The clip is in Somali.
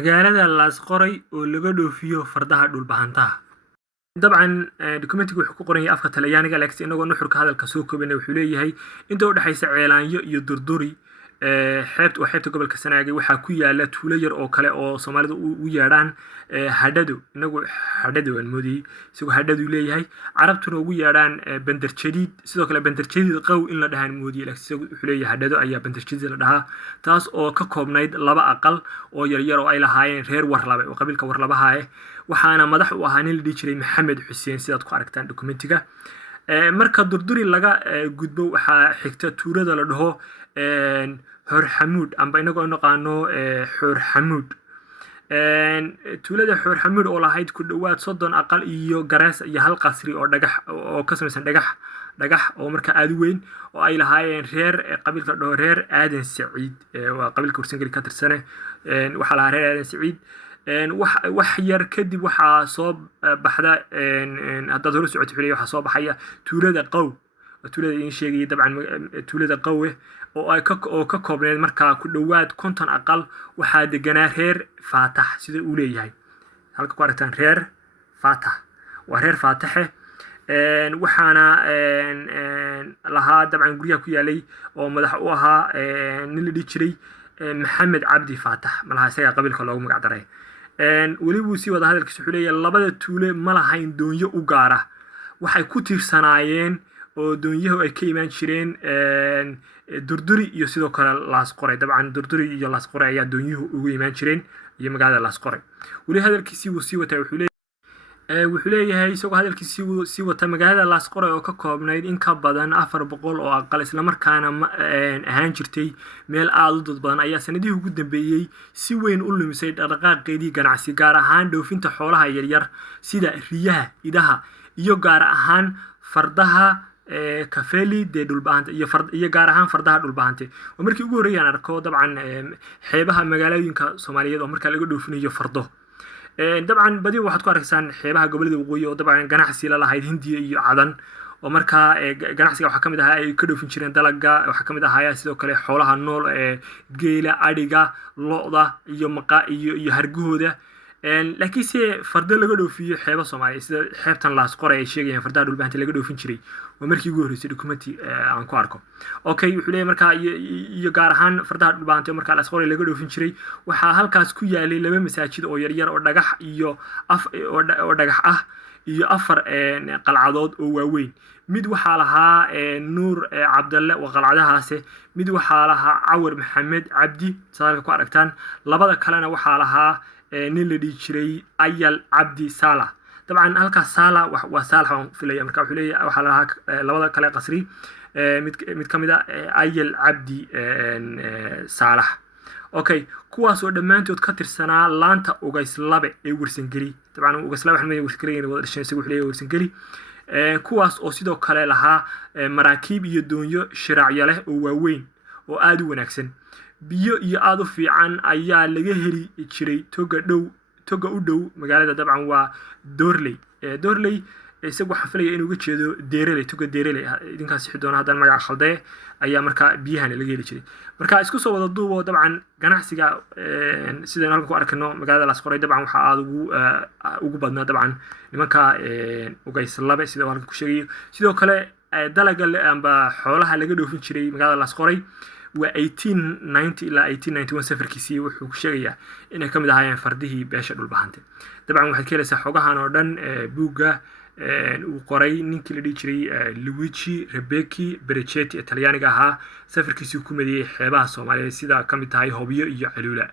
magaalada Laasqoray oo laga dhoofiyo fardaha dhulbahantaha. dabcan dokumentigu wuxuu ku qoran yahay afka Talyaaniga laakiin inagoo nuxurka hadalka soo koobnay wuxuu leeyahay inta u dhaxaysa Ceelaanyo iyo Durduri xeebta gobolka Sanaag waxaa ku yaala tuulo yar oo kale oo Soomaalidu u yeedhaan hadhado inagu hadhado aan moodiyay isagoo hadhadu leeyahay carabtuna ugu yeedhaan bandar jadiid sidoo kale bandar jadiid qaw in la dhahaan moodiyay laakiin wuxuu leeyahay hadhado ayaa bandar jadiid la dhahaa taas oo ka koobnayd laba aqal oo yar yar oo ay lahaayeen reer Warlabe oo qabiilka Warlabaha ah waxaana madax u ahaa nin la dhigi jiray Maxamed Xuseen sidaad ku aragtaan dokumentiga marka Durduri laga gudbo waxa xigta tuulada la dhaho Xor Xamuud amba inagoo naqaano Xor Xamuud tuulada Xor Xamuud oo lahayd ku dhawaad 30 aqal iyo garaas iyo hal qasri oo dhagax oo ka samaysan dhagax oo marka aad u weyn oo ay lahaayeen reer qabiilka dhaho reer Aadan Saciid waa qabiilka Warsangeli ka tirsan waxa la reer Aadan Saciid wax yar kadib waxa soo baxda hadda hore socod xilay waxa soo baxaya tuulada qaw tuulada in sheegay dabcan tuulada qaw oo ka koobneed marka ku dhawaad 50 aqal waxa deganaa reer Faatax sida uu leeyahay halka ku aragtaan reer Faatax waa reer Faatax waxaana lahaa dabcan guriga ku yaalay oo madax u ahaa nin la dhigi jiray Maxamed Cabdi Faatax malaha isaga qabiilka loogu magac daray wali wuu si wada hadalkiisu wuxuu leeyahay labada tuule ma lahayn doonyo u gaara waxay ku tiirsanaayeen oo doonyaha ay ka imaan jireen Durduri iyo sidoo kale Laasqoray dabcan Durduri iyo Laasqoray ayaa doonyuhu ugu imaan jireen iyo magaalada Laasqoray wali hadalkiisii wuu si watay wuxuu leeyahay isagoo hadalkiisii wuu si wata magaalada Laasqoray oo ka koobnayd in ka badan 400 oo aqal isla markaana ahaan jirtay meel aad u dad badan ayaa sanadihii ugu dambeeyay si weyn u lumisay dhaqdhaqaaqeedii ganacsi gaar ahaan dhoofinta xoolaha yaryar sida riyaha idaha iyo gaar ahaan fardaha kafeli de dhulbaante iyo gaar ahaan fardaha dhulbaante oo markii ugu horeeyay aan arko dabcan xeebaha magaalooyinka Soomaaliyeed oo marka laga dhoofinayo fardo dabcan badi waxaad ku arkaysaan xeebaha gobolada waqooyi oo dabcan ganacsi la lahayd Hindiya iyo Cadan oo marka ganacsiga waxa kamid ahaa ay ka dhoofin jireen dalaga waxa kamid ahaa sidoo kale xoolaha nool geela adhiga lo'da iyo maqa iyo hargahooda laakiin si fardo laga dhoofiyo xeebaha Soomaaliyeed sida xeebtan Laasqoray ay sheegayaan fardaha dhulbaante laga dhoofin jiray waa markii ugu horeysay dokumenti aan ku arko okay wuxuu leeyahay marka iyo gaar ahaan fardaha dhulbaante marka Laasqoray laga dhoofin jiray waxa halkaas ku yaalay laba masaajid oo yar yar oo dhagax iyo oo dhagax ah iyo afar qalcadood oo waaweyn mid waxa lahaa Nuur Cabdalle oo qalcadahaas mid waxa lahaa Cawar Maxamed Cabdi sadalka ku aragtaan labada kalena waxa lahaa nin la dhigi jiray Ayal Cabdi Salah dabcan halka Salah waa Salah oo filaya marka wuxuu leeyahay waxa lahaa labada kale qasri mid kamida Ayal Cabdi Salah okay kuwaas oo dhamaantood ka tirsanaa laanta Ugayslabe ee Warsangeli dabcan Ugayslabe waxaan leeyahay Warsangeli wada dhashay isagu wuxuu leeyahay Warsangeli kuwaas oo sidoo kale lahaa maraakiib iyo doonyo shiraacyo leh oo waaweyn oo aad u wanaagsan biyo iyo aad u fiican ayaa laga heli jiray toga u dhow magaalada dabcan waa Doorley isagu waxa filaya inuu uga jeedo Deereley toga Deereley idinkaas xidhi doona hadan magac khalday ayaa marka biyahan laga heli jiray marka isku soo wada duubo dabcan ganacsiga sidaan halka ku arkano magaalada Laasqoray dabcan waxa aad ugu badnaa dabcan nimanka Ugayslabe sida halka ku sheegay sidoo kale dalaga amba xoolaha laga dhoofin jiray magaalada Laasqoray waa 1890 ilaa 1891 safarkiisii wuxuu ku sheegayaa inay ka mid ahaayeen fardihii beesha dhulbahante dabcan waxaad ka helaysaa xogahan oo dhan buugga uu qoray ninkii la dhigi jiray Luigi Rebecchi Berechetti Talyaaniga ahaa safarkiisii ku madiyay xeebaha Soomaaliyeed sida ka mid tahay Hobyo iyo Caluula